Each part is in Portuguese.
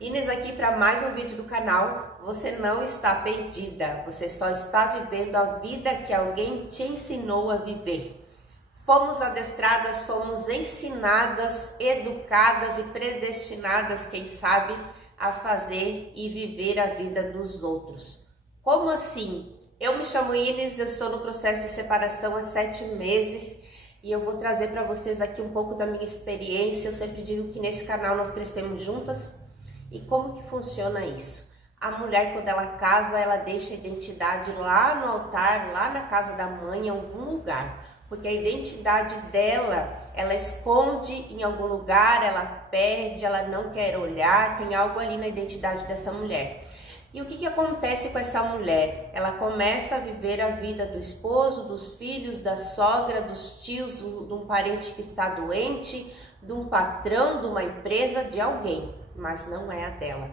Inês aqui para mais um vídeo do canal. Você não está perdida, você só está vivendo a vida que alguém te ensinou a viver. Fomos adestradas, fomos ensinadas, educadas e predestinadas, quem sabe, a fazer e viver a vida dos outros. Como assim? Eu me chamo Inês, eu estou no processo de separação há 7 meses e eu vou trazer para vocês aqui um pouco da minha experiência. Eu sempre digo que nesse canal nós crescemos juntas. E como que funciona isso? A mulher, quando ela casa, ela deixa a identidade lá no altar, lá na casa da mãe, em algum lugar. Porque a identidade dela, ela esconde em algum lugar, ela perde, ela não quer olhar, tem algo ali na identidade dessa mulher. E o que acontece com essa mulher? Ela começa a viver a vida do esposo, dos filhos, da sogra, dos tios, de um parente que está doente, de um patrão, de uma empresa, de alguém, mas não é a dela.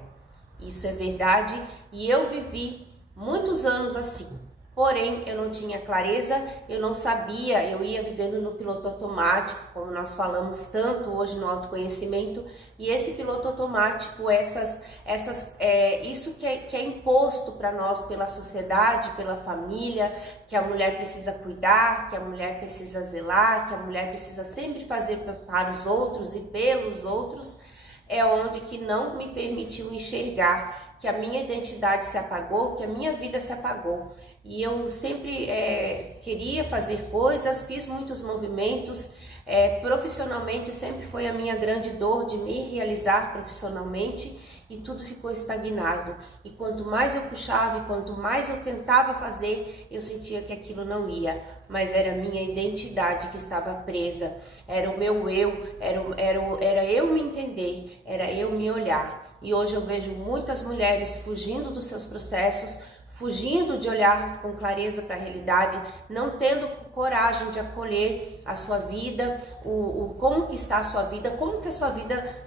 Isso é verdade e eu vivi muitos anos assim. Porém, eu não tinha clareza, eu não sabia, eu ia vivendo no piloto automático, como nós falamos tanto hoje no autoconhecimento, e esse piloto automático, isso que é imposto para nós pela sociedade, pela família, que a mulher precisa cuidar, que a mulher precisa zelar, que a mulher precisa sempre fazer para os outros e pelos outros, é onde que não me permitiu enxergar que a minha identidade se apagou, que a minha vida se apagou. E eu sempre queria fazer coisas, fiz muitos movimentos, profissionalmente sempre foi a minha grande dor de me realizar profissionalmente e tudo ficou estagnado. E quanto mais eu puxava e quanto mais eu tentava fazer, eu sentia que aquilo não ia. Mas era a minha identidade que estava presa, era o meu eu, era eu me entender, era eu me olhar. E hoje eu vejo muitas mulheres fugindo dos seus processos, fugindo de olhar com clareza para a realidade, não tendo coragem de acolher a sua vida, como que está a sua vida, como que a sua vida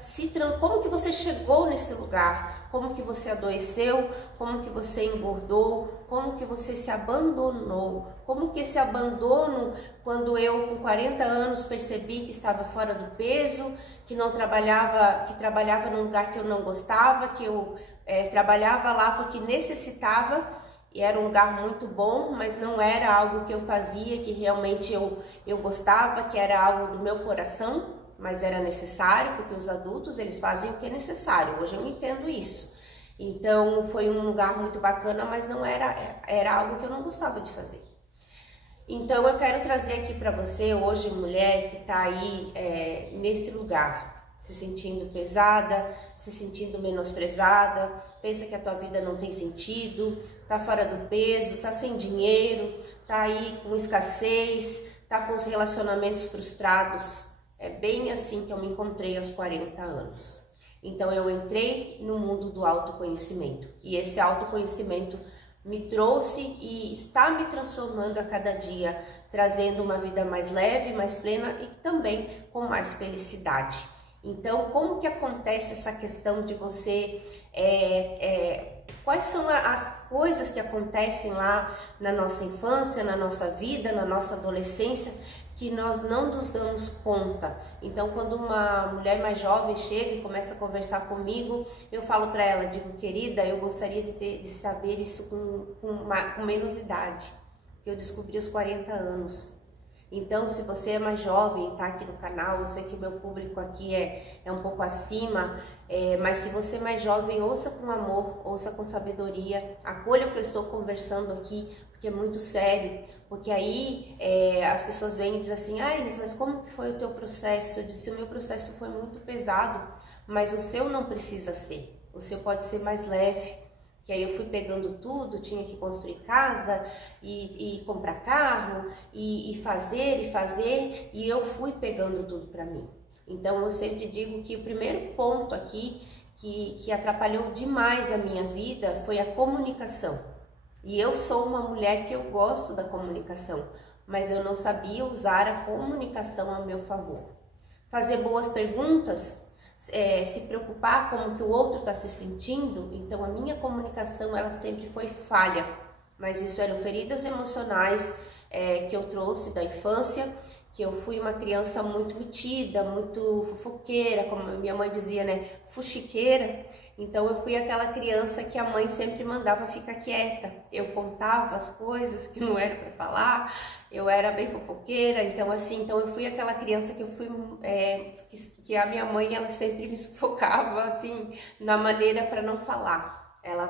como que você chegou nesse lugar, como que você adoeceu, como que você engordou, como que você se abandonou, como que esse abandono, quando eu com 40 anos percebi que estava fora do peso, que não trabalhava, que trabalhava num lugar que eu não gostava, que eu trabalhava lá porque necessitava, e era um lugar muito bom, mas não era algo que eu fazia, que realmente eu gostava, que era algo do meu coração, mas era necessário, porque os adultos, eles fazem o que é necessário. Hoje eu entendo isso. Então, foi um lugar muito bacana, mas não era algo que eu não gostava de fazer. Então, eu quero trazer aqui para você, hoje, mulher que está aí nesse lugar, se sentindo pesada, se sentindo menosprezada, pensa que a tua vida não tem sentido, tá fora do peso, tá sem dinheiro, tá aí com escassez, tá com os relacionamentos frustrados. É bem assim que eu me encontrei aos 40 anos. Então eu entrei no mundo do autoconhecimento e esse autoconhecimento me trouxe e está me transformando a cada dia, trazendo uma vida mais leve, mais plena e também com mais felicidade. Então, como que acontece essa questão de você, quais são as coisas que acontecem lá na nossa infância, na nossa vida, na nossa adolescência, que nós não nos damos conta. Então, quando uma mulher mais jovem chega e começa a conversar comigo, eu falo para ela, digo, querida, eu gostaria de saber isso com menos idade, que eu descobri aos 40 anos. Então, se você é mais jovem e está aqui no canal, eu sei que o meu público aqui é um pouco acima, mas se você é mais jovem, ouça com amor, ouça com sabedoria, acolha o que eu estou conversando aqui, porque é muito sério, porque aí as pessoas vêm e dizem assim, ah, Inês, mas como que foi o teu processo? Eu disse, o meu processo foi muito pesado, mas o seu não precisa ser, o seu pode ser mais leve. Que aí eu fui pegando tudo, tinha que construir casa e comprar carro e fazer, e eu fui pegando tudo para mim. Então eu sempre digo que o primeiro ponto aqui que atrapalhou demais a minha vida foi a comunicação. E eu sou uma mulher que eu gosto da comunicação, mas eu não sabia usar a comunicação a meu favor. Fazer boas perguntas, se preocupar como que o outro está se sentindo, então a minha comunicação ela sempre foi falha, mas isso eram feridas emocionais que eu trouxe da infância que eu fui uma criança muito metida, muito fofoqueira, como minha mãe dizia, né, fuxiqueira. Então eu fui aquela criança que a mãe sempre mandava ficar quieta. Eu contava as coisas que não era para falar, eu era bem fofoqueira, então assim, então eu fui aquela criança que eu fui, que a minha mãe, ela sempre me sufocava, assim, na maneira para não falar. Ela,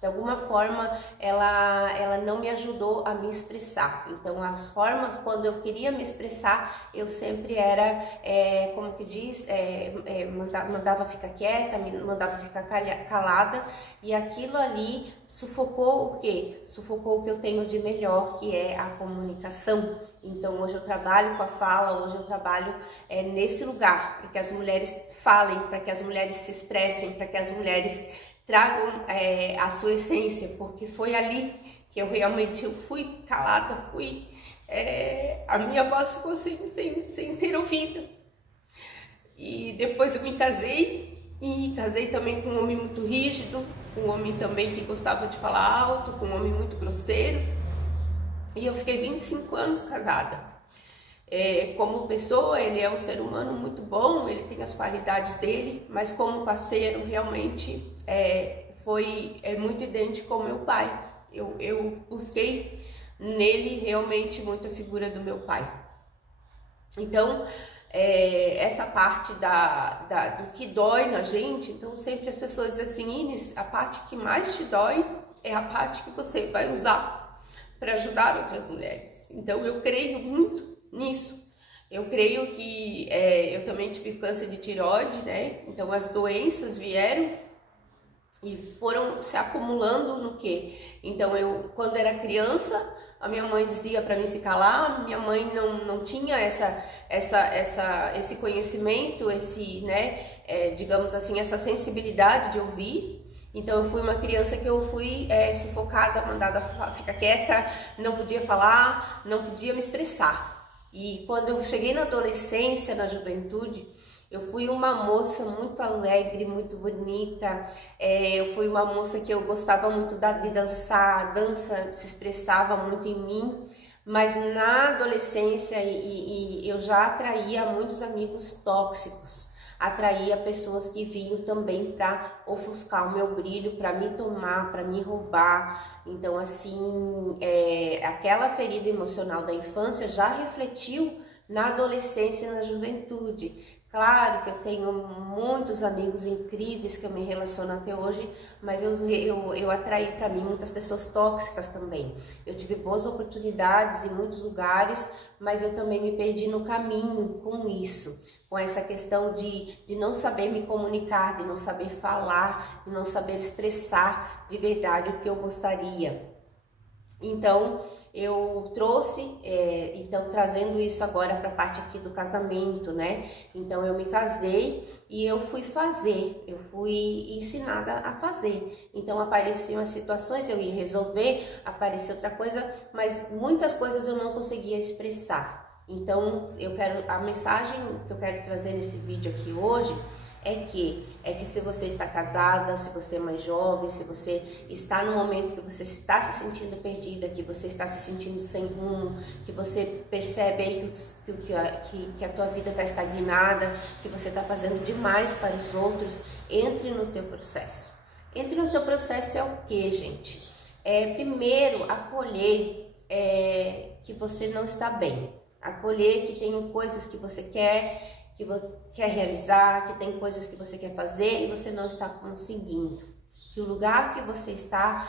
de alguma forma, ela não me ajudou a me expressar. Então, as formas, quando eu queria me expressar, eu sempre era, como que diz, mandava ficar quieta, me mandava ficar calada, e aquilo ali sufocou o quê? Sufocou o que eu tenho de melhor, que é a comunicação. Então, hoje eu trabalho com a fala, hoje eu trabalho nesse lugar, para que as mulheres falem, para que as mulheres se expressem, para que as mulheres tragam a sua essência, porque foi ali que eu realmente fui calada, a minha voz ficou sem ser ouvida. E depois eu me casei, e casei também com um homem muito rígido, um homem também que gostava de falar alto, com um homem muito grosseiro. E eu fiquei 25 anos casada. Como pessoa, ele é um ser humano muito bom, ele tem as qualidades dele, mas como parceiro, realmente foi muito idêntico ao meu pai. Eu busquei nele realmente muita figura do meu pai. Então, essa parte do que dói na gente, então sempre as pessoas dizem assim, Inês, a parte que mais te dói é a parte que você vai usar para ajudar outras mulheres. Então eu creio muito nisso. Eu creio que eu também tive câncer de tireoide, né? Então as doenças vieram e foram se acumulando no quê? Então eu, quando era criança, a minha mãe dizia para mim se calar, minha mãe não tinha esse conhecimento, digamos assim, essa sensibilidade de ouvir. Então eu fui uma criança que eu fui sufocada, mandada ficar quieta, não podia falar, não podia me expressar. E quando eu cheguei na adolescência, na juventude, eu fui uma moça muito alegre, muito bonita. Eu fui uma moça que eu gostava muito de dançar, a dança se expressava muito em mim. Mas na adolescência eu já atraía muitos amigos tóxicos. Atraía pessoas que vinham também para ofuscar o meu brilho, para me tomar, para me roubar. Então, assim, aquela ferida emocional da infância já refletiu na adolescência e na juventude. Claro que eu tenho muitos amigos incríveis que eu me relaciono até hoje, mas eu atraí para mim muitas pessoas tóxicas também. Eu tive boas oportunidades em muitos lugares, mas eu também me perdi no caminho com isso. Com essa questão de não saber me comunicar, de não saber falar, de não saber expressar de verdade o que eu gostaria. Então, eu trouxe, trazendo isso agora para a parte aqui do casamento, né? Então, eu me casei e eu fui ensinada a fazer. Então, apareciam as situações, eu ia resolver, aparecia outra coisa, mas muitas coisas eu não conseguia expressar. Então, a mensagem que eu quero trazer nesse vídeo aqui hoje é que se você está casada, se você é mais jovem, se você está no momento que você está se sentindo perdida, que você está se sentindo sem rumo, que você percebe aí que a tua vida está estagnada, que você está fazendo demais para os outros, entre no teu processo. Entre no teu processo é o que, gente? Primeiro, acolher que você não está bem. Acolher que tem coisas que você quer realizar, que tem coisas que você quer fazer e você não está conseguindo. Que o lugar que você está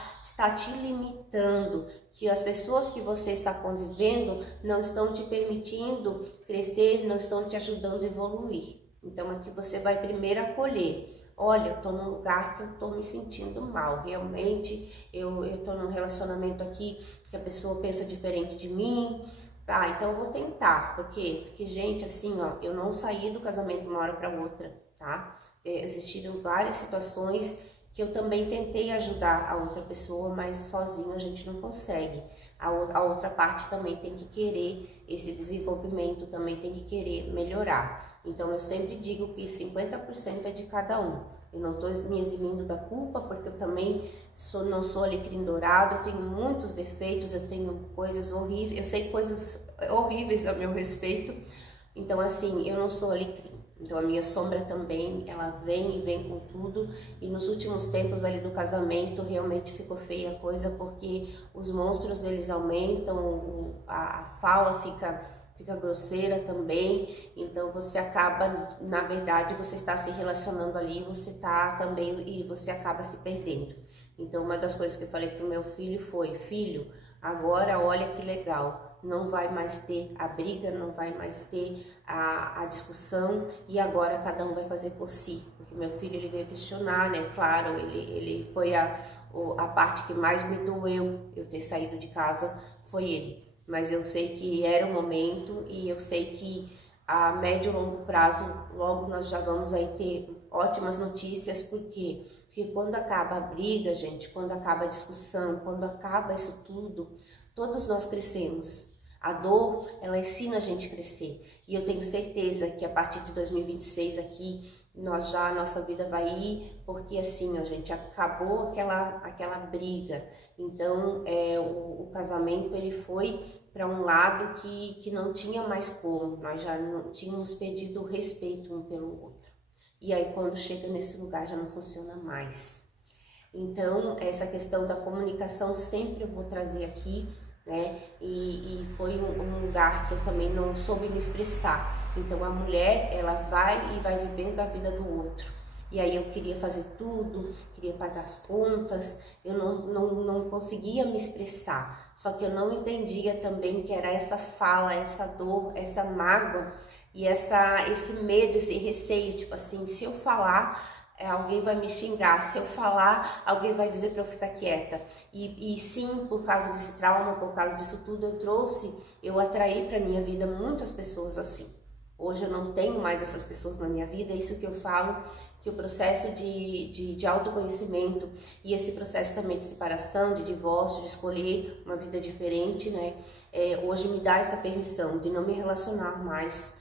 te limitando, que as pessoas que você está convivendo não estão te permitindo crescer, não estão te ajudando a evoluir. Então aqui você vai primeiro acolher. Olha, eu tô num lugar que eu tô me sentindo mal, realmente eu tô num relacionamento aqui que a pessoa pensa diferente de mim. Então eu vou tentar, porque gente, assim, ó, eu não saí do casamento de uma hora para outra, tá? Existiram várias situações que eu também tentei ajudar a outra pessoa, mas sozinho a gente não consegue. A outra parte também tem que querer esse desenvolvimento, também tem que querer melhorar. Então eu sempre digo que 50% é de cada um. Eu não estou me eximindo da culpa, porque eu também não sou alecrim dourado, eu tenho muitos defeitos, eu tenho coisas horríveis, eu sei coisas horríveis a meu respeito. Então assim, eu não sou alecrim. Então a minha sombra também, ela vem e vem com tudo. E nos últimos tempos ali do casamento realmente ficou feia a coisa, porque os monstros eles aumentam, a fala fica grosseira também. Então você acaba, na verdade, você está se relacionando ali, você está também e você acaba se perdendo. Então uma das coisas que eu falei pro meu filho foi: filho, agora olha que legal, não vai mais ter a briga, não vai mais ter a discussão, e agora cada um vai fazer por si. Porque meu filho ele veio questionar, né? Claro, ele foi a parte que mais me doeu eu ter saído de casa, foi ele. Mas eu sei que era o momento, e eu sei que a médio e longo prazo, logo nós já vamos aí ter ótimas notícias. Por quê? Porque quando acaba a briga, gente, quando acaba a discussão, quando acaba isso tudo, todos nós crescemos. A dor, ela ensina a gente a crescer. E eu tenho certeza que a partir de 2026 aqui, a nossa vida vai ir, porque assim, ó, gente, acabou aquela briga. Então, o casamento, ele foi para um lado que não tinha mais como. Nós já não tínhamos perdido o respeito um pelo outro. E aí, quando chega nesse lugar, já não funciona mais. Então, essa questão da comunicação sempre eu vou trazer aqui, né? E foi um lugar que eu também não soube me expressar. Então a mulher, ela vai vivendo a vida do outro. E aí eu queria fazer tudo, queria pagar as contas, eu não conseguia me expressar. Só que eu não entendia também que era essa fala, essa dor, essa mágoa e esse medo, esse receio, tipo assim, se eu falar, alguém vai me xingar, se eu falar, alguém vai dizer para eu ficar quieta. E sim, por causa desse trauma, por causa disso tudo, eu atraí para minha vida muitas pessoas assim. Hoje eu não tenho mais essas pessoas na minha vida, é isso que eu falo, que o processo de autoconhecimento e esse processo também de separação, de divórcio, de escolher uma vida diferente, né? Hoje me dá essa permissão de não me relacionar mais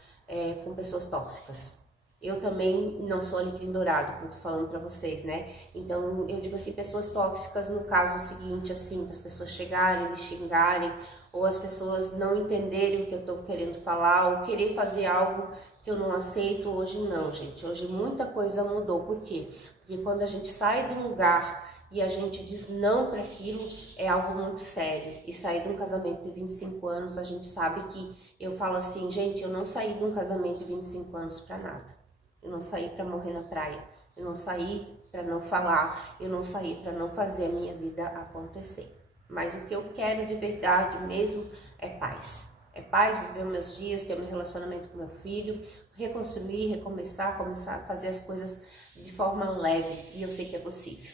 com pessoas tóxicas. Eu também não sou alecrim dourado, como tô falando pra vocês, né? Então, eu digo assim, pessoas tóxicas no caso seguinte, assim, das pessoas chegarem, me xingarem, ou as pessoas não entenderem o que eu tô querendo falar, ou querer fazer algo que eu não aceito. Hoje não, gente. Hoje muita coisa mudou. Por quê? Porque quando a gente sai de um lugar e a gente diz não para aquilo, é algo muito sério. E sair de um casamento de 25 anos, a gente sabe que, eu falo assim, gente, eu não saí de um casamento de 25 anos para nada. Eu não saí para morrer na praia, eu não saí para não falar, eu não saí para não fazer a minha vida acontecer. Mas o que eu quero de verdade mesmo é paz. É paz, viver meus dias, ter um relacionamento com meu filho, reconstruir, recomeçar, começar a fazer as coisas de forma leve, e eu sei que é possível.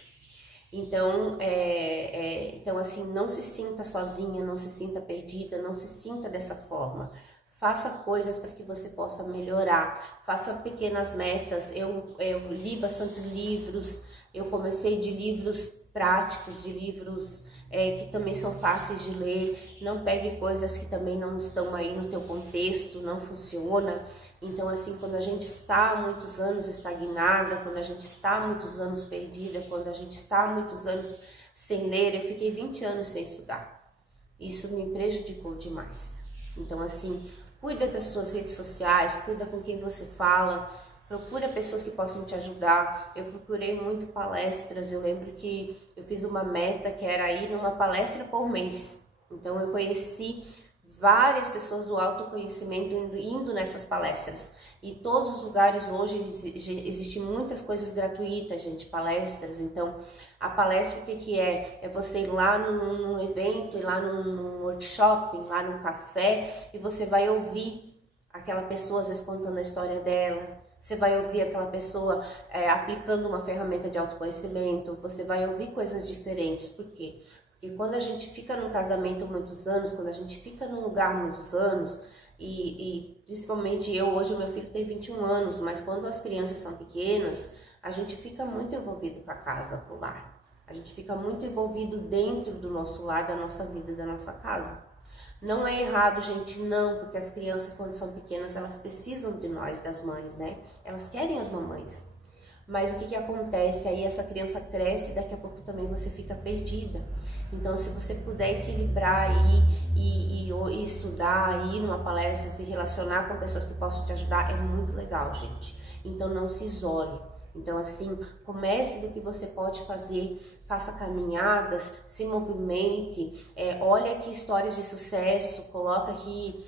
Então, então assim, não se sinta sozinha, não se sinta perdida, não se sinta dessa forma. Faça coisas para que você possa melhorar, faça pequenas metas. Eu li bastantes livros, eu comecei de livros práticos, de livros que também são fáceis de ler. Não pegue coisas que também não estão aí no teu contexto, não funciona. Então assim, quando a gente está há muitos anos estagnada, quando a gente está há muitos anos perdida, quando a gente está há muitos anos sem ler, eu fiquei 20 anos sem estudar. Isso me prejudicou demais. Então assim, cuida das suas redes sociais, cuida com quem você fala, procura pessoas que possam te ajudar. Eu procurei muito palestras, eu lembro que eu fiz uma meta que era ir numa palestra por mês. Então eu conheci várias pessoas do autoconhecimento indo nessas palestras. E todos os lugares hoje existem muitas coisas gratuitas, gente, palestras. Então, a palestra o que é? É você ir lá num evento, ir lá num workshop, ir lá num café, e você vai ouvir aquela pessoa às vezes contando a história dela. Você vai ouvir aquela pessoa aplicando uma ferramenta de autoconhecimento. Você vai ouvir coisas diferentes. Por quê? Porque quando a gente fica num casamento muitos anos, quando a gente fica num lugar muitos anos, e principalmente eu, hoje o meu filho tem 21 anos, mas quando as crianças são pequenas, a gente fica muito envolvido com a casa, com o lar. A gente fica muito envolvido dentro do nosso lar, da nossa vida, da nossa casa. Não é errado, gente, não, porque as crianças, quando são pequenas, elas precisam de nós, das mães, né? Elas querem as mamães. Mas o que acontece? Aí essa criança cresce e daqui a pouco também você fica perdida. Então, se você puder equilibrar aí e estudar, ir numa palestra, se relacionar com pessoas que possam te ajudar, é muito legal, gente. Então, não se isole. Então, assim, comece do que você pode fazer, faça caminhadas, se movimente, olha aqui histórias de sucesso, coloca aqui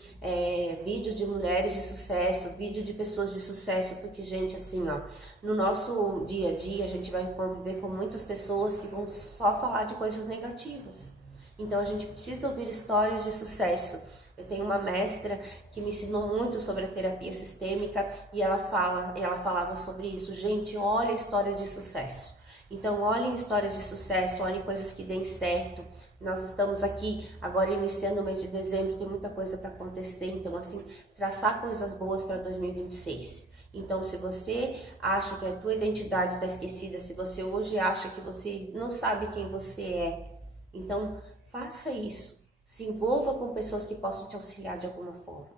vídeos de mulheres de sucesso, vídeo de pessoas de sucesso, porque, gente, assim, ó, no nosso dia a dia, a gente vai conviver com muitas pessoas que vão só falar de coisas negativas. Então, a gente precisa ouvir histórias de sucesso. Eu tenho uma mestra que me ensinou muito sobre a terapia sistêmica e ela falava sobre isso. Gente, olha histórias de sucesso. Então, olhem histórias de sucesso, olhem coisas que deem certo. Nós estamos aqui agora iniciando o mês de dezembro, tem muita coisa para acontecer. Então, assim, traçar coisas boas para 2026. Então, se você acha que a tua identidade está esquecida, se você hoje acha que você não sabe quem você é, então faça isso. Se envolva com pessoas que possam te auxiliar de alguma forma.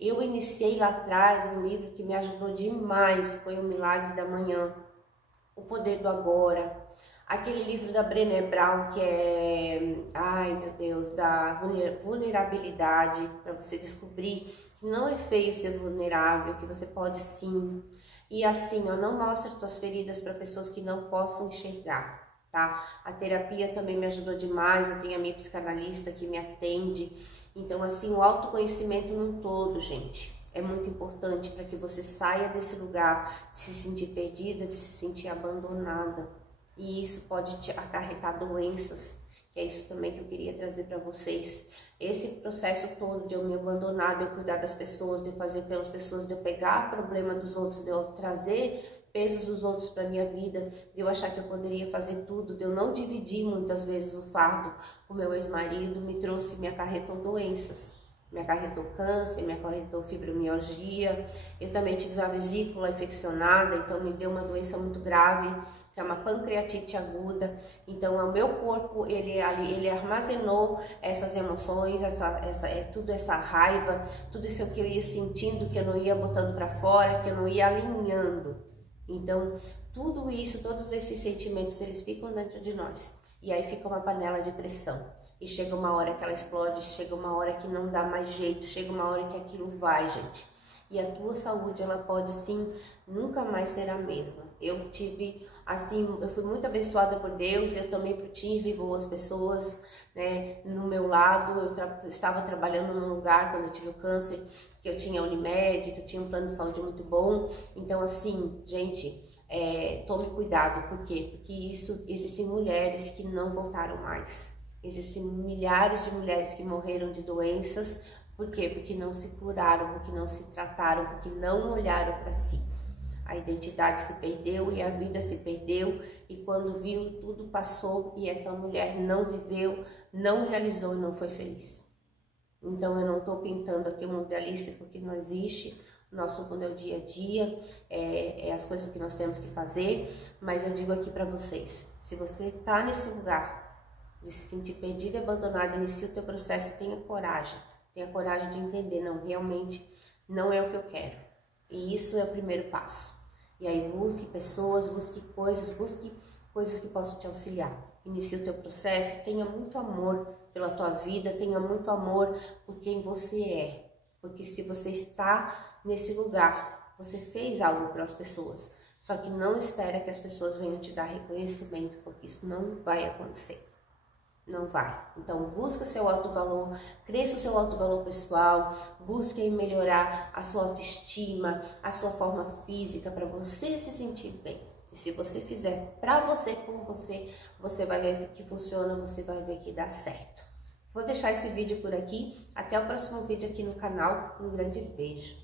Eu iniciei lá atrás um livro que me ajudou demais, foi O Milagre da Manhã, O Poder do Agora. Aquele livro da Brené Brown que é, ai meu Deus, da vulnerabilidade, para você descobrir que não é feio ser vulnerável, que você pode sim. E assim, ó, não mostre tuas feridas para pessoas que não possam enxergar. Tá? A terapia também me ajudou demais, eu tenho a minha psicanalista que me atende. Então, assim, o autoconhecimento num todo, gente, é muito importante para que você saia desse lugar de se sentir perdida, de se sentir abandonada. E isso pode te acarretar doenças, que é isso também que eu queria trazer para vocês. Esse processo todo de eu me abandonar, de eu cuidar das pessoas, de eu fazer pelas pessoas, de eu pegar problema dos outros, de eu trazer pesos dos outros para minha vida, de eu achar que eu poderia fazer tudo, de eu não dividir muitas vezes o fardo com meu ex-marido, me acarretou doenças, me acarretou câncer, me acarretou fibromialgia, eu também tive a vesícula infeccionada, então me deu uma doença muito grave, que é uma pancreatite aguda. Então o meu corpo, ele armazenou essas emoções, tudo essa raiva, tudo isso que eu ia sentindo, que eu não ia botando para fora, que eu não ia alinhando. Então, tudo isso, todos esses sentimentos, eles ficam dentro de nós. E aí fica uma panela de pressão. E chega uma hora que ela explode, chega uma hora que não dá mais jeito, chega uma hora que aquilo vai, gente. E a tua saúde, ela pode sim, nunca mais ser a mesma. Eu tive, assim, eu fui muito abençoada por Deus, eu também tive boas pessoas, né, no meu lado. Eu estava trabalhando num lugar quando eu tive o câncer, que eu tinha Unimed, que eu tinha um plano de saúde muito bom. Então, assim, gente, tome cuidado. Por quê? Porque existem mulheres que não voltaram mais. Existem milhares de mulheres que morreram de doenças. Por quê? Porque não se curaram, porque não se trataram, porque não olharam para si. A identidade se perdeu e a vida se perdeu, e quando viu, tudo passou e essa mulher não viveu, não realizou e não foi feliz. Então, eu não estou pintando aqui o mundo idealista, porque não existe. O nosso mundo é o dia a dia, as coisas que nós temos que fazer, mas eu digo aqui para vocês, se você está nesse lugar de se sentir perdida e abandonada, inicie o teu processo, tenha coragem de entender, não, realmente não é o que eu quero. E isso é o primeiro passo. E aí busque pessoas, busque coisas que possam te auxiliar. Inicie o teu processo, tenha muito amor pela tua vida, tenha muito amor por quem você é. Porque se você está nesse lugar, você fez algo para as pessoas. Só que não espera que as pessoas venham te dar reconhecimento, porque isso não vai acontecer. Não vai. Então, busca o seu alto valor, cresça o seu alto valor pessoal, busque melhorar a sua autoestima, a sua forma física, para você se sentir bem. E se você fizer para você, por você, você vai ver que funciona, você vai ver que dá certo. Vou deixar esse vídeo por aqui. Até o próximo vídeo aqui no canal. Um grande beijo.